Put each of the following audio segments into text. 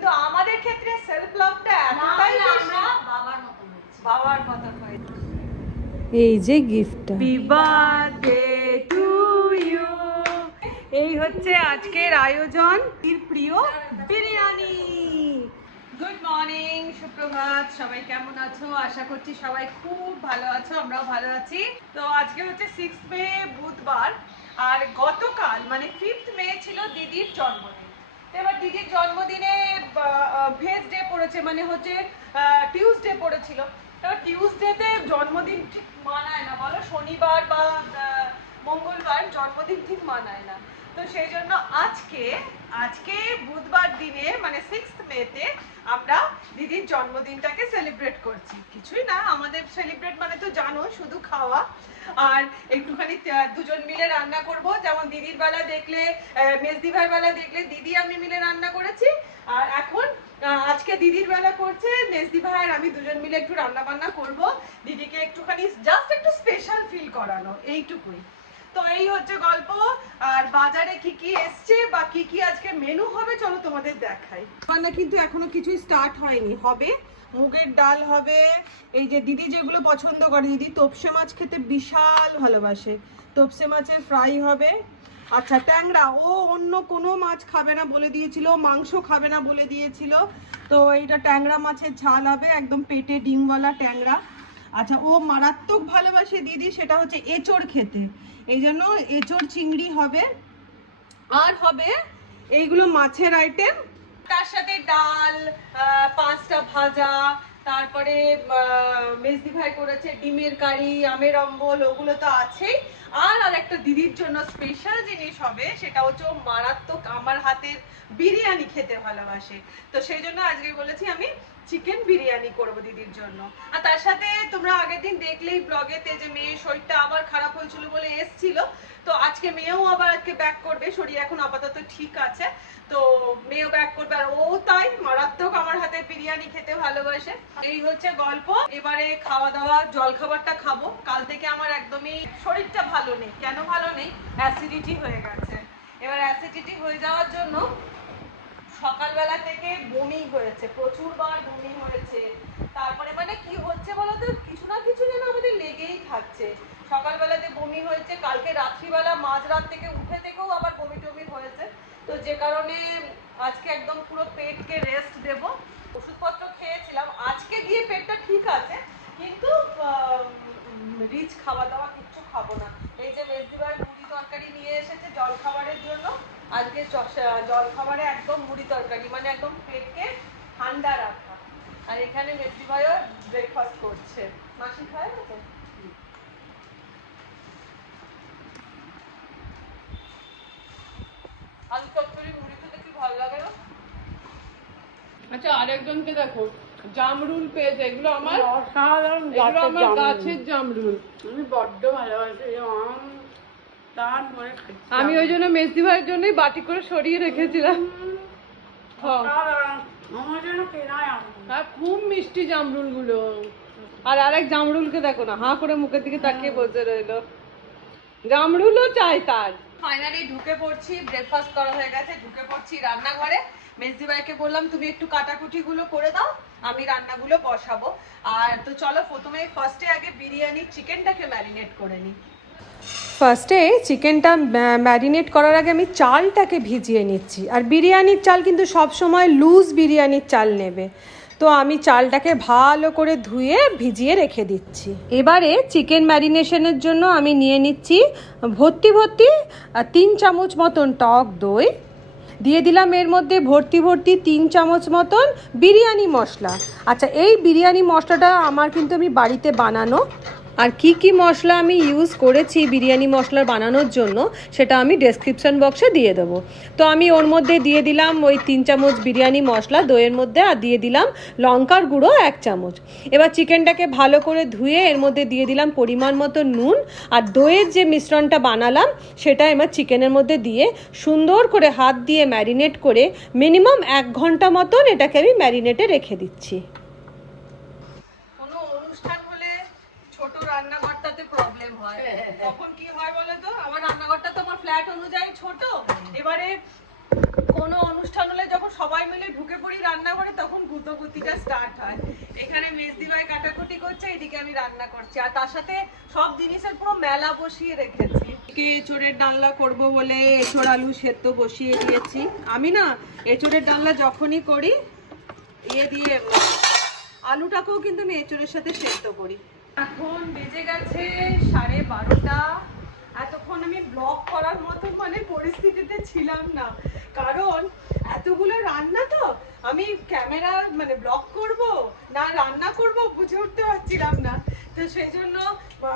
কিন্তু আমাদের ক্ষেত্রে সেলফ লাভটা এতটাই বেশি, বাবার মতন হয়ে। এই যে গিফটটা, হ্যাপি বার্থডে টু ইউ। এই হচ্ছে আজকের আয়োজন, প্রিয় বিরিয়ানি। গুড মর্নিং, সুপ্রভাত, সবাই কেমন আছো? আশা করছি সবাই খুব ভালো আছো, আমরাও ভালো আছি। তো আজকে হচ্ছে 6 মে বুধবার, আর গতকাল মানে 5 মে ছিল দিদির জন্মদিন। এবার দিদির জন্মদিনে ভেজ ডে পড়েছে, মানে হচ্ছে টিউসডে পড়েছিল। এবার টিউসডেতে জন্মদিন ঠিক মানায় না, বলো, শনিবার বা মঙ্গলবার জন্মদিন ঠিক মানায় না। তো সেই জন্য আজকে বুধবার দিনে মানে 6 মেতে আমরা দিদির জন্মদিনটাকে সেলিব্রেট করছি। কিছুই না, আমাদের সেলিব্রেট মানে তো জানো, শুধু খাওয়া আর একটুখানি দুজন মিলে রান্না করব। যেমন দিদির বেলা দেখলে, মেজদি ভাইয়ের বেলা দেখলে দিদি আমি মিলে রান্না করেছি, আর এখন আজকে দিদির বেলা করছে মেজদি ভাই আর আমি দুজন মিলে একটু রান্না বান্না করব, দিদিকে একটুখানি জাস্ট একটু স্পেশাল ফিল করানো, এইটুকুই। তো এই হচ্ছে গল্প। আর বাজারে কি কি এসছে বা কি কি আজকে মেনু হবে চলো তোমাদের দেখাই। রান্না কিন্তু এখনো কিছুই স্টার্ট হয়নি, হবে মুগের ডাল হবে। এই যে দিদি যেগুলো পছন্দ করে, দিদি তোপসে মাছ খেতে বিশাল ভালোবাসে, তোপসে মাছের ফ্রাই হবে। আচ্ছা, ট্যাংরা, ও অন্য কোনো মাছ খাবে না বলে দিয়েছিল, মাংস খাবে না বলে দিয়েছিল, তো এইটা ট্যাংরা মাছের ঝাল হবে, একদম পেটে ডিমওয়ালা ট্যাংরা। আচ্ছা, ও মারাত্মক ভালোবাসে দিদি, সেটা হচ্ছে এঁচড় খেতে, এই জন্য এঁচড় চিংড়ি হবে। আর হবে এইগুলো মাছের আইটেম, তার সাথে ডাল, 5টা ভাজা, তারপরে মেজদি ভাই করেছে ডিমের কারি, আমের অম্বল, ওগুলো তো আছেই। আর একটা দিদির জন্য স্পেশাল জিনিস হবে, সেটা হচ্ছে ও মারাত্মক আমার হাতের বিরিয়ানি খেতে ভালোবাসে। তো সেই জন্য আজকে বলেছি আমি চিকেন বিরিয়ানি করব দিদির জন্য। আর তার সাথে তোমরা আগের দিন দেখলেই ব্লগেতে যে মেয়ের শরীরটা আবার খারাপ হয়েছিল বলে এসেছিল, তো আজকে মেয়েও আবার আজকে ব্যাক করবে, শরীর এখন আপাতত ঠিক আছে, তো মেয়েও ব্যাক করবে। আর ও তাই মারাত্মক আমার হাতে বিরিয়ানি খেতে ভালোবাসে। এই হচ্ছে গল্প। এবারে খাওয়া দাওয়া, জল খাবারটা খাবো। কাল থেকে আমার একদমই শরীরটা ভালো নেই। কেন ভালো নেই? অ্যাসিডিটি হয়ে গেছে। এবার অ্যাসিডিটি হয়ে যাওয়ার জন্য সকালবেলা থেকে বমি হয়েছে, প্রচুরবার বমি হয়েছে। তারপরে মানে কি হচ্ছে বলতো, কিছু না কিছু যেন আমাদের লেগেই থাকছে। সকালবেলাতে বমি হয়েছে, কালকে রাত্রিবেলা মাঝরাত থেকে উঠে থেকেও আবার বমি টমি হয়েছে। তো যে কারণে আজকে একদম পুরো পেটকে রেস্ট দেব। ওষুধপত্র খেয়েছিলাম, আজকে গিয়ে পেটটা ঠিক আছে, কিন্তু রিচ খাওয়া দাওয়া কিচ্ছু খাবো না। এই যে মেজদি ভাই মুড়ি তরকারি নিয়ে এসেছে জল খাবারের জন্য, আজকে জল খাবারে একদম মুড়ি তরকারি, মানে একদম পেটকে ঠান্ডা রাখা। আর এখানে মেজদি ভাইও ব্রেকফাস্ট করছে। মাসি খায় না তো? আলু চচ্চড়ি মুড়ি খেতে কি ভালো লাগে না? আচ্ছা, আরেকজনকে দেখো, জামরুল পেয়েছে। এগুলো আমার অসাধারণ গাছের জামরুল। আমি বড্ড ভালোবাসি আম, তারপরে আমি ওই জন্য মেজদি ভাইয়ের জন্যই বাটি করে সরিয়ে রেখেছিলাম। আমার জন্য কেনাই আম। হ্যাঁ, খুব মিষ্টি জামরুল গুলো। আর আরেক জামরুলকে দেখো না, হাঁ করে মুখের দিকে তাকিয়ে বসে রইলো। জামরুলও চাই তার। ফাইনালি ঢুকে পড়ছি, ব্রেকফাস্ট করা হয়ে গেছে, ঢুকে পড়ছি রান্নাঘরে। মেজদি ভাইকে বললাম তুমি একটু কাটাকুটি গুলো করে দাও, আমি রান্নাগুলো বসাবো। আর তো চলো প্রথমে ফার্স্টে আগে বিরিয়ানির চিকেনটাকে ম্যারিনেট করে নিই। ফার্স্টে চিকেনটা ম্যারিনেট করার আগে আমি চালটাকে ভিজিয়ে নিচ্ছি। আর বিরিয়ানির চাল কিন্তু সব সময় লুজ বিরিয়ানির চাল নেবে, তো আমি চালটাকে ভালো করে ধুয়ে ভিজিয়ে রেখে দিচ্ছি। এবারে চিকেন ম্যারিনেশনের জন্য আমি নিয়ে নিচ্ছি ভর্তি 3 চামচ মতন টক দই, দিয়ে দিলাম এর মধ্যে ভর্তি 3 চামচ মতন বিরিয়ানি মশলা। আচ্ছা, এই বিরিয়ানি মশলাটা আমার কিন্তু আমি বাড়িতে বানানো, আর কি কি মশলা আমি ইউজ করেছি বিরিয়ানি মশলা বানানোর জন্য সেটা আমি ডেসক্রিপশন বক্সে দিয়ে দেবো। তো আমি ওর মধ্যে দিয়ে দিলাম ওই 3 চামচ বিরিয়ানি মশলা দইয়ের মধ্যে, আর দিয়ে দিলাম লঙ্কার গুঁড়ো 1 চামচ। এবার চিকেনটাকে ভালো করে ধুয়ে এর মধ্যে দিয়ে দিলাম পরিমাণ মতো নুন, আর দইয়ের যে মিশ্রণটা বানালাম সেটা এবার চিকেনের মধ্যে দিয়ে সুন্দর করে হাত দিয়ে ম্যারিনেট করে মিনিমাম 1 ঘন্টা মতন এটাকে আমি ম্যারিনেটে রেখে দিচ্ছি। ছোট রান্নাঘরটাতে প্রবলেম হয়, তখন কি হয় বলো তো, আমার রান্নাঘরটা তো আমার ফ্ল্যাট অনুযায়ী ছোট। এবারে কোনো অনুষ্ঠান হলে যখন সবাই মিলে ঢুকে পড়ি রান্নাঘরে তখন গুতোগুতিটা স্টার্ট হয়। এখানে মেজদি ভাই কাটাকুটি করছে, এদিকে আমি রান্না করছি, আর তার সাথে সব জিনিসের পুরো মেলা বসিয়ে রেখেছি। এঁচোড়ের ডালনা করব বলে এঁচোড় আলু সেদ্ধ বসিয়ে দিয়েছি। আমি না এঁচোড়ের ডালনা যখনই করি দিয়ে আলুটাকেও কিন্তু আমি এঁচোড়ের সাথে সেদ্ধ করি। এখন বেজে গেছে 12:30। এতক্ষণ আমি ব্লগ করার মতো পরিস্থিতিতে ছিলাম না, কারণ এতগুলো রান্না তো আমি ক্যামেরা ব্লগ করব না রান্না করব বুঝে উঠতে পারছিলাম না। তো সেই জন্য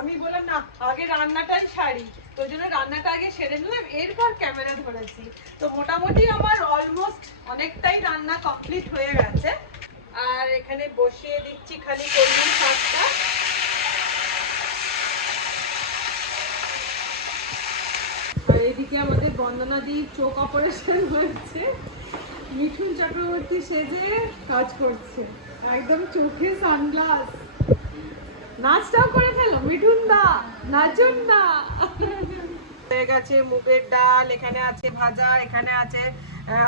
আমি বললাম না, আগে রান্নাটাই সারি। তো ওই জন্য রান্নাটা আগে সেরে নিলাম, এরপর ক্যামেরা ধরেছি। তো মোটামুটি আমার অলমোস্ট অনেকটাই রান্না কমপ্লিট হয়ে গেছে। আর এখানে বসিয়ে দিচ্ছি খালি কলমি শাকটা। আর এদিকে আমাদের বন্দনাদির চোখ অপারেশন হয়েছে, মিঠুন চক্রবর্তী সেজে কাজ করছে, একদম চোখে সানগ্লাস। নাচটাও করে ফেলো মিঠুন দা, নাচুন না। হয়ে গেছে মুগের ডাল, এখানে আছে ভাজা, এখানে আছে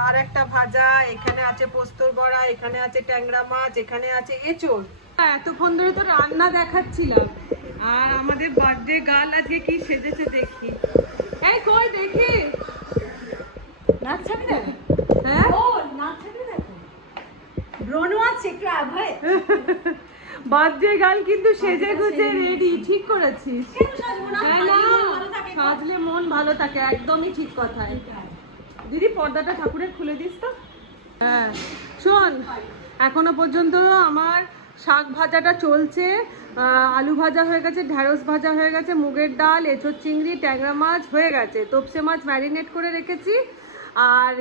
আর একটা ভাজা, এখানে আছে পোস্তর বড়া, এখানে আছে ট্যাংরা মাছ, এখানে আছে এঁচোড়। এতক্ষণ ধরে তো রান্না দেখাচ্ছিলাম, আর আমাদের বার্থডে গার্ল আজকে কি সেজেছে দেখি। এই কই দেখি, নাচ ছাড়ি দেখো। হ্যাঁ ও নাচ ছাড়ি দেখো, ব্রনো আছে একটু আভাই। বার্থডে গার্ল কিন্তু সেজে গুজে রেডি, ঠিক করেছিস। কেন সাজবো না? হ্যাঁ না, ভালো থাকে। সাজলে মন ভালো থাকে, একদমই ঠিক কথা। দিদি পর্দাটা ঠাকুরের খুলে দিস তো। হ্যাঁ শোন, এখনো পর্যন্ত আমার শাক ভাজাটা চলছে, আলু ভাজা হয়ে গেছে, ঢ্যাঁড়স ভাজা হয়ে গেছে, মুগের ডাল, এঁচোড় চিংড়ি, ট্যাংরা মাছ হয়ে গেছে, তোপসে মাছ ম্যারিনেট করে রেখেছি, আর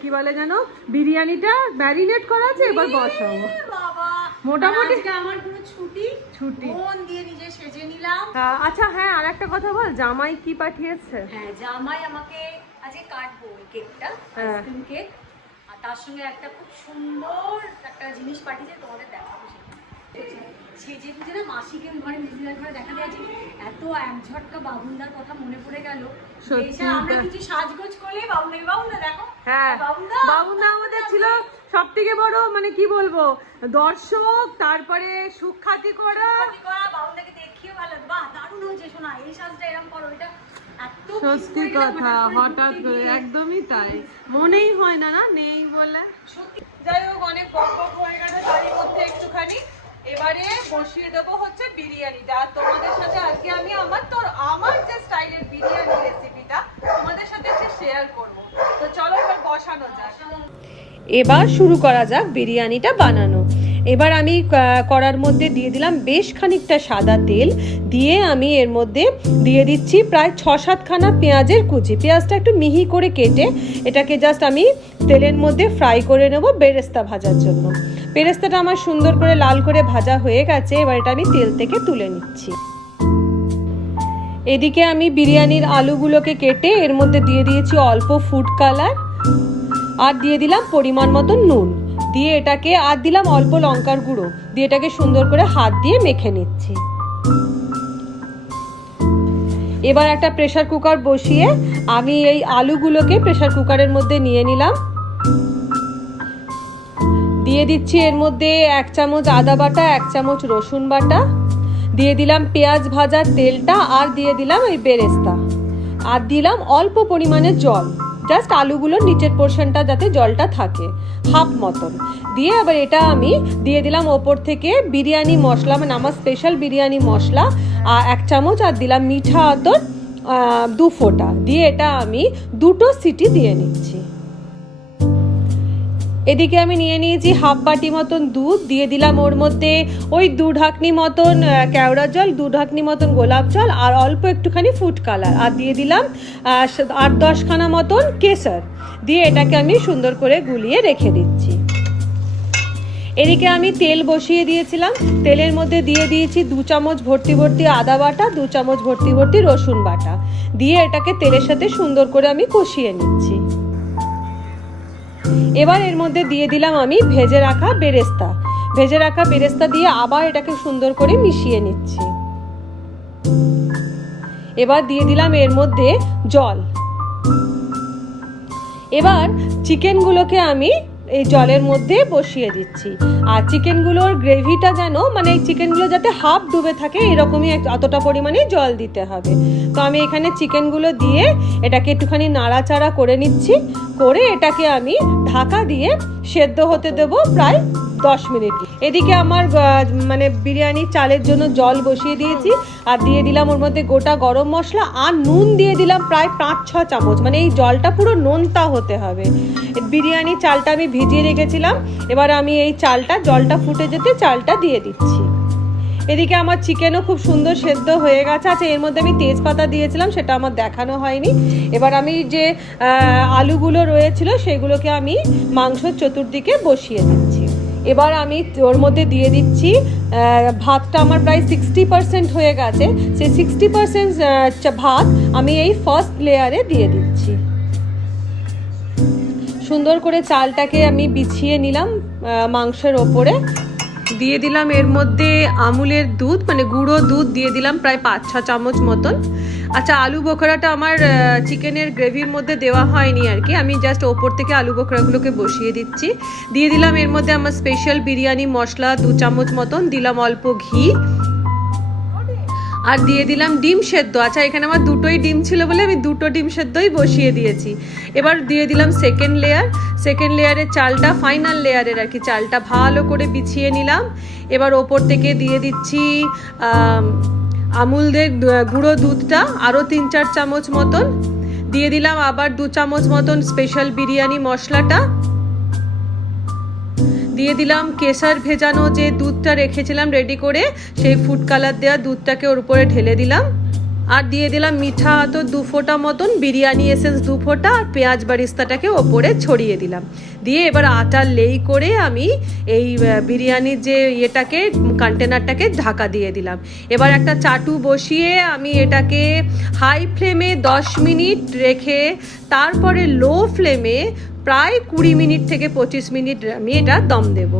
কি বলে যেন বিরিয়ানিটা ম্যারিনেট করা আছে, এবার বসাবো। বাবা মোটামুটি আজকে আমার পুরো ছুটি, ছুটি। মন দিয়ে নিজে সেজে নিলাম। আচ্ছা হ্যাঁ, আর একটা কথা বল, জামাই কি পাঠিয়েছে? হ্যাঁ, জামাই আমাকে আজকে কাটবো ওই কেকটা, হ্যাঁ। আইসক্রিম কেক, আর তার সঙ্গে একটা খুব সুন্দর একটা জিনিস পাঠিয়েছে, তোমাদের দেখাবো সেটা। সেজে গুজে না মাসিকে ঘরে মিজিদার ঘরে দেখা দিয়েছি, এত একঝটকা বাবুনদার কথা মনে পড়ে গেল। সত্যি এসে আমরা কিছু সাজগোজ করলে বাবুনদা দেখো। হ্যাঁ, বাবুদা আমাদের ছিল সব থেকে বড় কি বলবো দর্শক, তারপরে সুখ্যাতি করা। বাবুনদাকে দেখিও ভালো, বাহ দারুণ হয়েছে শোনা, এই সাজটা এরকম করো, এটা এত সত্যি কথা, হঠাৎ করে একদমই তাই, মনেই হয় না না নেই বলে। যাই হোক, অনেক বক হয়ে গেছে, তারই মধ্যে একটুখানি এবারে বসিয়ে দেবো হচ্ছে বিরিয়ানিটা। আর তোমাদের সাথে আজকে আমি আমার যে স্টাইলের বিরিয়ানি রেসিপিটা তোমাদের সাথে শেয়ার করব। তো চলো এবার বসানো যাক। এবার শুরু করা যাক বিরিয়ানিটা বানানো। এবার আমি কড়ার মধ্যে দিয়ে দিলাম বেশ খানিকটা সাদা তেল, দিয়ে আমি এর মধ্যে দিয়ে দিচ্ছি প্রায় 6-7 খানা পেঁয়াজের কুচি। পেঁয়াজটা একটু মিহি করে কেটে এটাকে জাস্ট আমি তেলের মধ্যে ফ্রাই করে নেব বেরেস্তা ভাজার জন্য। বেরেস্তাটা আমার সুন্দর করে লাল করে ভাজা হয়ে গেছে, এবার এটা আমি তেল থেকে তুলে নিচ্ছি। এদিকে আমি বিরিয়ানির আলুগুলোকে কেটে এর মধ্যে দিয়ে দিয়েছি অল্প ফুড কালার, আর দিয়ে দিলাম পরিমাণ মতো নুন, দিয়ে এটাকে আর দিলাম অল্প লঙ্কার গুঁড়ো, দিয়ে এটাকে সুন্দর করে হাত দিয়ে মেখে নিচ্ছি। এবার একটা প্রেসার কুকার বসিয়ে আমি এই আলুগুলোকে প্রেসার কুকারের মধ্যে নিয়ে নিলাম। দিয়ে দিচ্ছি এর মধ্যে 1 চামচ আদা বাটা, 1 চামচ রসুন বাটা, দিয়ে দিলাম পেঁয়াজ ভাজার তেলটা, আর দিয়ে দিলাম এই বেরেস্তা, আর দিলাম অল্প পরিমাণে জল, জাস্ট আলুগুলোর নিচের পোর্শনটা যাতে জলটা থাকে, হাফ মতন দিয়ে। এবার এটা আমি দিয়ে দিলাম ওপর থেকে বিরিয়ানি মশলা, আমার স্পেশাল বিরিয়ানি মশলা 1 চামচ, আর দিলাম মিঠা আতর 2 ফোঁটা, দিয়ে এটা আমি 2টো সিটি দিয়ে নিচ্ছি। এদিকে আমি নিয়ে নিয়েছি হাফ বাটি মতন দুধ, দিয়ে দিলাম ওর মধ্যে ওই 2 ঢাকনি মতন কেওড়া জল, 2 ঢাকনি মতন গোলাপ জল, আর অল্প একটুখানি ফুড কালার, আর দিয়ে দিলাম 8-10 খানা মতন কেশর, দিয়ে এটাকে আমি সুন্দর করে গুলিয়ে রেখে দিচ্ছি। এদিকে আমি তেল বসিয়ে দিয়েছিলাম, তেলের মধ্যে দিয়ে দিয়েছি 2 চামচ ভর্তি ভর্তি আদা বাটা, 2 চামচ ভর্তি ভর্তি রসুন বাটা, দিয়ে এটাকে তেলের সাথে সুন্দর করে আমি কষিয়ে নিচ্ছি। এবার এর মধ্যে দিয়ে দিলাম আমি ভেজে রাখা বেরেস্তা দিয়ে আবার এটাকে সুন্দর করে মিশিয়ে নিচ্ছি। এবার দিয়ে দিলাম এর মধ্যে জল, এবার চিকেনগুলোকে আমি এই জলের মধ্যে বসিয়ে দিচ্ছি। আর চিকেনগুলোর গ্রেভিটা যেন মানে এই চিকেনগুলো যাতে হাফ ডুবে থাকে এরকমই অতটা পরিমাণে জল দিতে হবে। তো আমি এখানে চিকেনগুলো দিয়ে এটাকে একটুখানি নাড়াচাড়া করে নিচ্ছি, করে এটাকে আমি ঢাকা দিয়ে সেদ্ধ হতে দেবো প্রায় 10 মিনিট। এদিকে আমার মানে বিরিয়ানি চালের জন্য জল বসিয়ে দিয়েছি, আর দিয়ে দিলাম ওর মধ্যে গোটা গরম মশলা আর নুন দিয়ে দিলাম প্রায় 5-6 চামচ। মানে এই জলটা পুরো নোনতা হতে হবে। বিরিয়ানি চালটা আমি ভিজিয়ে রেখেছিলাম, এবার আমি এই জলটা ফুটে যেতে চালটা দিয়ে দিচ্ছি। এদিকে আমার চিকেনও খুব সুন্দর সেদ্ধ হয়ে গেছে। আচ্ছা, এর মধ্যে আমি তেজপাতা দিয়েছিলাম, সেটা আমার দেখানো হয়নি। এবার আমি যে আলুগুলো রয়েছিল সেগুলোকে আমি মাংসর চতুর্দিকে বসিয়ে দিচ্ছি। এবার আমি ওর মধ্যে দিয়ে দিচ্ছি ভাতটা আমার প্রায় 60% হয়ে গেছে। সেই 60% ভাত আমি এই ফার্স্ট লেয়ারে দিয়ে দিচ্ছি। সুন্দর করে চালটাকে আমি বিছিয়ে নিলাম মাংসের ওপরে। দিয়ে দিলাম এর মধ্যে আমুলের দুধ মানে গুঁড়ো দুধ দিয়ে দিলাম প্রায় 5-6 চামচ মতন। আচ্ছা, আলু বোখরাটা আমার চিকেনের গ্রেভির মধ্যে দেওয়া হয়নি আর কি, আমি জাস্ট ওপর থেকে আলু বোখরাগুলোকে বসিয়ে দিচ্ছি। দিয়ে দিলাম এর মধ্যে আমার স্পেশাল বিরিয়ানি মশলা 2 চামচ মতন, দিলাম অল্প ঘি, আর দিয়ে দিলাম ডিম সেদ্ধ। আচ্ছা, এখানে আমার দুটোই ডিম ছিল বলে আমি 2টো ডিম সেদ্ধই বসিয়ে দিয়েছি। এবার দিয়ে দিলাম সেকেন্ড লেয়ারের চালটা, ফাইনাল লেয়ারের আর কি চালটা ভালো করে বিছিয়ে নিলাম। এবার ওপর থেকে দিয়ে দিচ্ছি আমুলদের গুঁড়ো দুধটা আরও 3-4 চামচ মতন। দিয়ে দিলাম আবার 2 চামচ মতন স্পেশাল বিরিয়ানি মশলাটা। দিয়ে দিলাম কেশর ভেজানো যে দুধটা রেখেছিলাম রেডি করে, সেই ফুড কালার দেওয়া দুধটাকে ওর উপরে ঢেলে দিলাম। আর দিয়ে দিলাম মিঠা তো 2 ফোঁটা মতন, বিরিয়ানি এসেন্স 2 ফোঁটা, আর পেঁয়াজ বারিস্তাটাকে ওপরে ছড়িয়ে দিলাম। দিয়ে এবার আটার লেই করে আমি এই বিরিয়ানির যে কন্টেনারটাকে ঢাকা দিয়ে দিলাম। এবার একটা চাটু বসিয়ে আমি এটাকে হাই ফ্লেমে 10 মিনিট রেখে তারপরে লো ফ্লেমে প্রায় 20 মিনিট থেকে 25 মিনিট আমি এটা দম দেবো।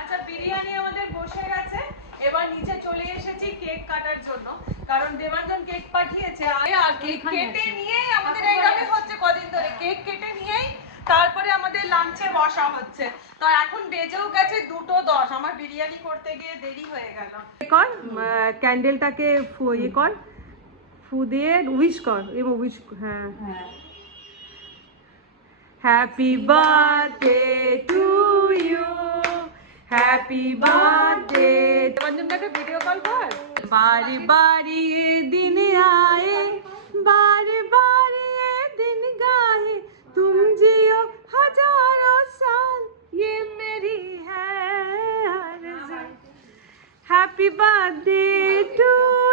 আচ্ছা, বিরিয়ানি আমাদের বসে গেছে। এবার নিচে চলে এসেছি কেক কাটার জন্য, কারণ দেবাঞ্জন কেক পাঠিয়েছে। আর কেক কেটে নিয়ে আমাদের এইভাবে হচ্ছে কদিন ধরে, কেক কেটে নিয়েই তারপরে আমাদের লাঞ্চে বসা হচ্ছে। তো এখন বেজেও গেছে 2:10, আমার বিরিয়ানি করতে গিয়ে দেরি হয়ে গেল। ক্যান্ডেলটাকে ফু দিয়ে উইশ কর এবং উইশ। হ্যাঁ, happy birthday to you, happy birthday. দেবাঞ্জনটাকে ভিডিও কল কর। बारी बारी ये दिन आए, बारी बारी ये दिन गाए, तुम जियो हजारों साल, ये मेरी है आरज़ू। Happy birthday to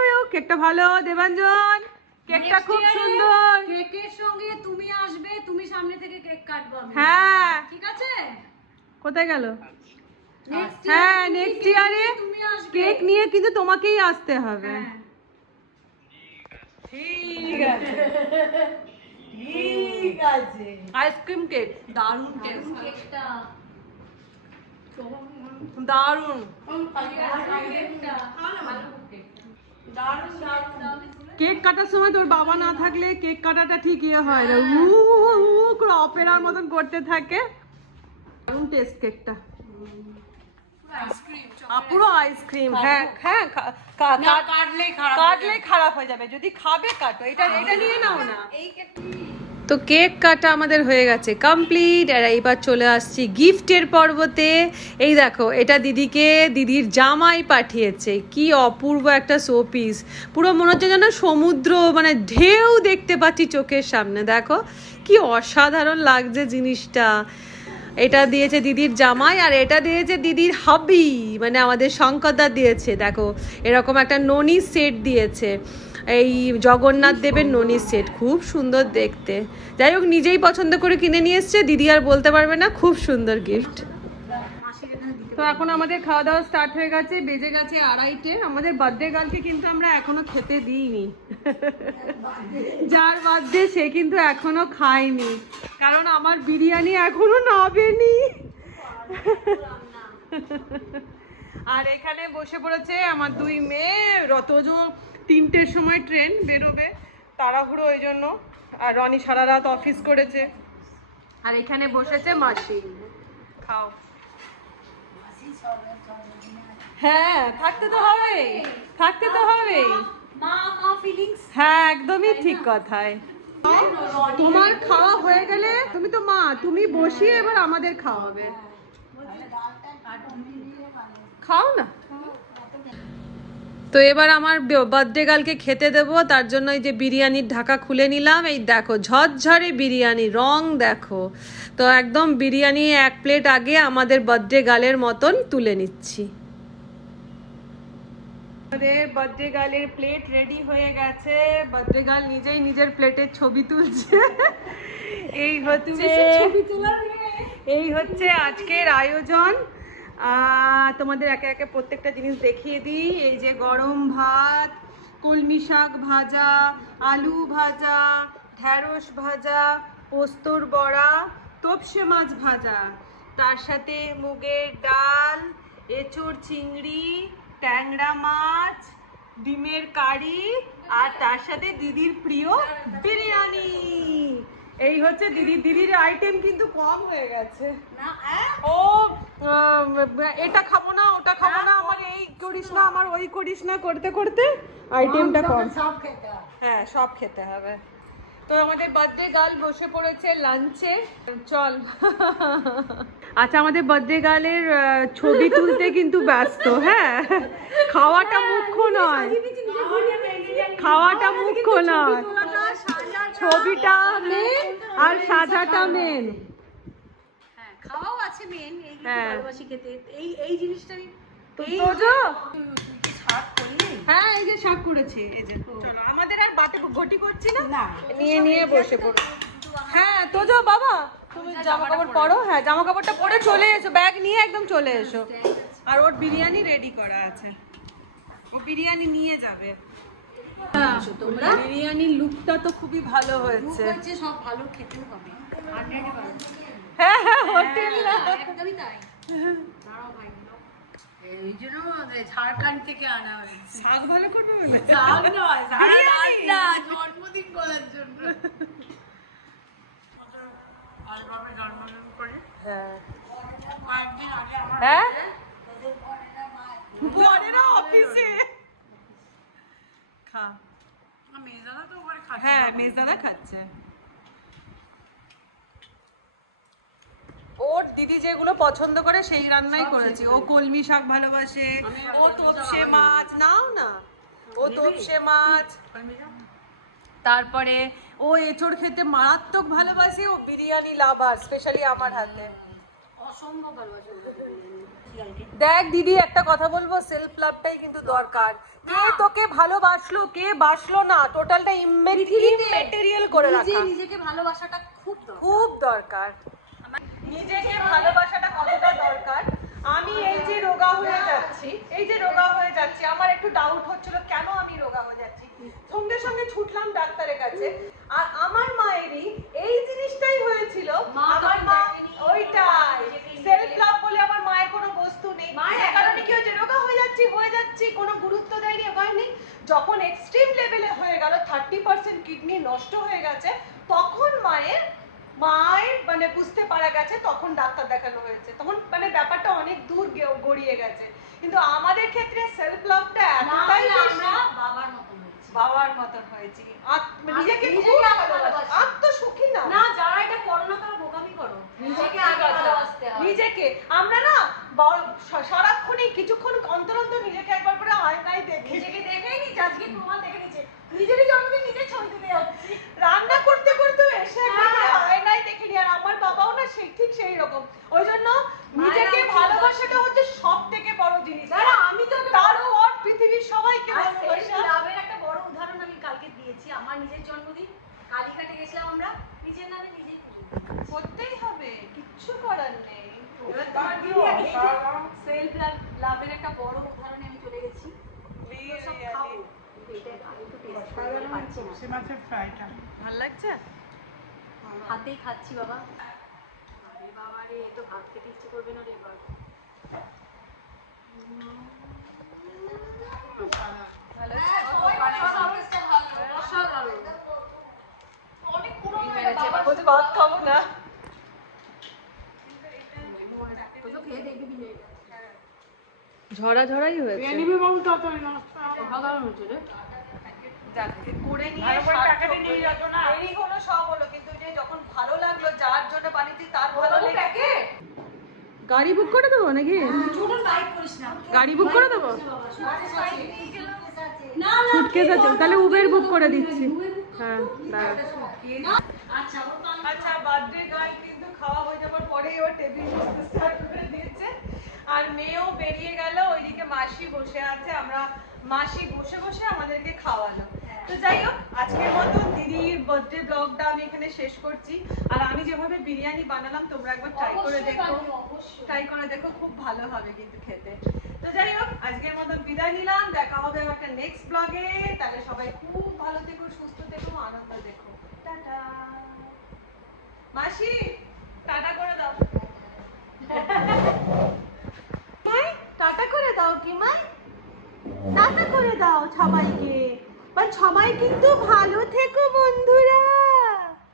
you. কেকটা ভালো দেবাঞ্জন, কেকটা খুব সুন্দর। কেকের সঙ্গে তুমি আসবে, তুমি সামনে থেকে কেক কাটবো আমি। হ্যাঁ, ঠিক আছে। কোথায় গেল? হ্যাঁ, নেক্সট ইয়ারে কেক নিয়ে কিন্তু তোমাকেই আসতে হবে। ঠিক আছে। আইসক্রিম কেক দারুণ টেস্ট, কেকটা দারুণ। কেক কাটার সময় তোর বাবা না থাকলে কেক কাটাটা ঠিক ইয়ে হয় না, করে অপেরার মতন করতে থাকে। দারুণ টেস্ট কেকটা, পুরো আইসক্রিম। হ্যাঁ হ্যাঁ, কাটলেই খারাপ হয়ে যাবে, যদি খাবে কাটো। এটা নিয়ে নাও না। তো কেক কাটা আমাদের হয়ে গেছে কমপ্লিট। আর এইবার চলে আসছি গিফটের পর্বতে। এই দেখো, এটা দিদির জামাই পাঠিয়েছে। কি অপূর্ব একটা শোপিস, পুরো মনে হচ্ছে যেন সমুদ্র মানে ঢেউ দেখতে পাচ্ছি চোখের সামনে। দেখো কি অসাধারণ লাগছে জিনিসটা। এটা দিয়েছে দিদির জামাই, আর এটা দিয়েছে দিদির হাবি মানে আমাদের শঙ্করদা দিয়েছে। দেখো এরকম একটা ননি সেট দিয়েছে, এই জগন্নাথ দেবের ননি সেট, খুব সুন্দর দেখতে। যাই হোক, নিজেই পছন্দ করে কিনে নিয়ে এসছে, দিদি আর বলতে পারবে না, খুব সুন্দর গিফট। তো এখন আমাদের খাওয়া দাওয়া স্টার্ট হয়ে গেছে, বেজে গেছে 2:30। আমাদের বার্থডে গার্লকে কিন্তু আমরা এখনো খেতে দিইনি। যার বার্থডে সে কিন্তু এখনো খায়নি, কারণ আমার বিরিয়ানি এখনো নাবেনি। আর এখানে বসে পড়েছে আমার 2 মেয়ে। রতজো 3টের সময় ট্রেন বেরোবে, তাড়াহুড়ো ওই জন্য। আর রনি সারা রাত অফিস করেছে, আর এখানে বসেছে মাসি। খাও। হ্যাঁ, থাকতে তো হবে, থাকতে তো হবে। মা মা ফিলিংস। হ্যাঁ, একদমই ঠিক কথাই। তোমার খাওয়া হয়ে গেলে, তুমি তো মা, তুমি বসিয়ে এবার আমাদের খাওয়াবে। খাও না। তো এবার আমার বার্থডে গার্লকে খেতে দেবো, তার জন্য এই যে বিরিয়ানির ঢাকা খুলে নিলাম। এই দেখো ঝরঝরে বিরিয়ানি, রং দেখো। তো একদম বিরিয়ানি 1 প্লেট আগে আমাদের বার্থডে গার্লের মতন তুলে নিচ্ছি। আমাদের বার্থডে গার্লের প্লেট রেডি হয়ে গেছে। বার্থডে গার্ল নিজেই নিজের প্লেটের ছবি তুলছে। এই হচ্ছে আজকের আয়োজন। তোমাদের একে একে প্রত্যেকটা জিনিস দেখিয়ে দিই। এই যে গরম ভাত, কলমি শাক ভাজা, আলু ভাজা, ঢ্যাঁড়স ভাজা, পোস্তর বড়া, তোপসে মাছ ভাজা, তার সাথে মুগের ডাল, এঁচোড় চিংড়ি, ট্যাংরা মাছ, ডিমের কারি, আর তার সাথে দিদির প্রিয় বিরিয়ানি। এই হচ্ছে দিদির আইটেম কিন্তু কম হয়ে গেছে। ও এটা খাবো না, ওটা খাবো না, আমার এই করিস না, আমার ওই করিস না করতে করতে আইটেমটা কম। হ্যাঁ, সব খেতে হবে। তো আমাদের বার্থডে গার্ল বসে পড়েছে লাঞ্চে। চল। আচ্ছা, আমাদের বার্থডে গার্লের ছবি তুলতে কিন্তু ব্যস্ত। হ্যাঁ, খাওয়াটা মুখ্য নয়, খাওয়াটা মুখ্য নয়, ছবিটা মেন আর সাজাটা মেন। হ্যাঁ, খাওয়াও আছে মেন। এই হ্যাঁ। ভালোবাসি খেতে। এই জিনিসটাই হ্যাঁ, এই যে শাক করেছি। এই যে চলো, আমাদের আর বাটে ঘটি করছি না, নিয়ে নিয়ে বসে পড়ো। হ্যাঁ, তোজো বাবা, তুমি জামা কাপড় পরো। হ্যাঁ, জামা কাপড়টা পরে চলে এসো, ব্যাগ নিয়ে একদম চলে এসো। আর ওর বিরিয়ানি রেডি করা আছে, ও বিরিয়ানি নিয়ে যাবে। তোমরা বিরিয়ানির লুকটা তো খুবই ভালো হয়েছে। সব ভালো খেতেও হবে। হ্যাঁ হ্যাঁ, হোটেল না, একদমই তাই। দাঁড়াও ভাই, এই জন্য ঝাড়খণ্ড থেকে আনা হয়েছে। শাক ভালো করবে বলে? শাক নয়, রান্না, জন্মদিন করার জন্য। হ্যাঁ হ্যাঁ, বরেরা অফিসে খা। হ্যাঁ, মেজদাদা খাচ্ছে। ওর দিদি যেগুলো পছন্দ করে সেই রান্নাই করেছে। ও কলমি শাক ভালোবাসে, ও তোপসে মাছ, নাও না, ও তোপসে মাছ, তারপরে ও এঁচোড় খেতে মারাত্মক ভালোবাসে। ও বিরিয়ানি লাভার, স্পেশালি আমার হাতে। অসম্ভব ভালোবাসি। দেখ দিদি, একটা কথা বলবো, সেলফ লাভটাই কিন্তু দরকার। কে তোকে ভালোবাসলো, কে বাসলো না, টোটালটা ইম্মেটেরিয়াল করে রাখা। নিজেকে ভালোবাসাটা খুব দরকার। নিজেকে ভালোবাসাটা কতটা দরকার। আমি এই যে রোগা হয়ে যাচ্ছি, আমার একটু ডাউট হচ্ছিল কেন আমি রোগা হয়ে যাচ্ছি। সঙ্গে সঙ্গে ছুটলাম ডাক্তারের কাছে। আর আমার মায়েরই এই জিনিসটাই হয়েছিল। আমার মা ওইটাই সেলফ লাভ বলে আমার মায়ের কোনো বস্তু নেই। মায়ের কারণে কি হয়েছে, রোগা হয়ে যাচ্ছি, কোনো গুরুত্ব দেয়নি, হয়নি। যখন এক্সট্রিম লেভেলে হয়ে গেল, 30% কিডনি নষ্ট হয়ে গেছে, তখন মায়ের মানে বুঝতে পারা গেছে, তখন ডাক্তার দেখানো হয়েছে। তখন মানে ব্যাপারটা অনেক দূর গড়িয়ে গেছে। কিন্তু আমাদের ক্ষেত্রে সেলফ লাভটা এতটাই বাবার মতন হয়েছি। নিজেকে খুব ভালোবাসি, আত্মসুখী না। যারা এটা করো না তারা বোকামি করো। নিজেকে আগে ভালোবাসতে হবে। নিজেকে আমরা না সারাক্ষণই কিছুক্ষণ অন্তর অন্তর নিজেকে একবার করে আয়নায় দেখি। নিজেকে দেখেই নি, আজকে প্রমাণ দেখে নিচ্ছে। নিজেরই জন্মদিন নিজের ছবি তুলে যাচ্ছি, রান্না করতে করতে এসে আয়নায় দেখে নি। আর আমার বাবাও না ঠিক সেই রকম। ওই জন্য নিজেকে ভালোবাসাটা হচ্ছে সব থেকে বড় জিনিস। আমি তো তারপর পৃথিবীর সবাইকে ভালোবাসি। লাভের একটা বড় উদাহরণ আমি কালকে দিয়েছি। আমার নিজের জন্মদিন, কালীঘাটে গেছিলাম আমরা, নিজের নামে নিজেই করতেই হবে, কিচ্ছু করার নেই। সেলফ লাভের একটা বড় উদাহরণে আমি চলে গেছি। ভালো লাগছে, হাতেই খাচ্ছি বাবা। আরে বাবা রে, তো ভাত খেতে ইচ্ছে করবে না রে এবার। ভাত খাবো না। ঝরা ঝরাই হয়েছে নিবি বাবু তাড়াতাড়ি না অসাধারণ হয়েছে রে যাক, করে নিয়ে সার্থক হলো। এই হলো সব হলো, কিন্তু যে যখন ভালো লাগলো যার জন্য বানিয়েছি তার ভালো লেগেছে। গাড়ি বুক করে দেবো নাকি ছোটন বাইক করিস না গাড়ি বুক করে দেবো না না সুটকেস আছে তাহলে উবের বুক করে দিচ্ছি হ্যাঁ দাঁড়া আচ্ছা আচ্ছা, বার্থডে গার্ল কিন্তু খাওয়া হয়ে যাবার পরেই ও টেবিল বসতে স্টার্ট করে দিয়েছে, আর মেয়েও বেরিয়ে গেল, ওইদিকে মাসি বসে আছে, আমরা মাসি বসে বসে আমাদেরকে খাওয়ালো। তো যাই হোক, আজকের মতো দিদির বার্থডে ব্লগটা আমি এখানে শেষ করছি। আর আমি যেভাবে বিরিয়ানি বানালাম তোমরা একবার ট্রাই করে দেখো, খুব ভালো হবে কিন্তু খেতে। তো যাই হোক, আজকের মতন বিদায় নিলাম, দেখা হবে একটা নেক্সট ব্লগে। তাহলে সবাই খুব ভালো থেকো, সুস্থ থেকো, আনন্দ দেখো। টাটা মাসি, টাটা করে দাও। মাই টাটা করে দাও কি মাই, টাটা করে দাও সবাইকে। বা সবাই কিন্তু ভালো থেকো।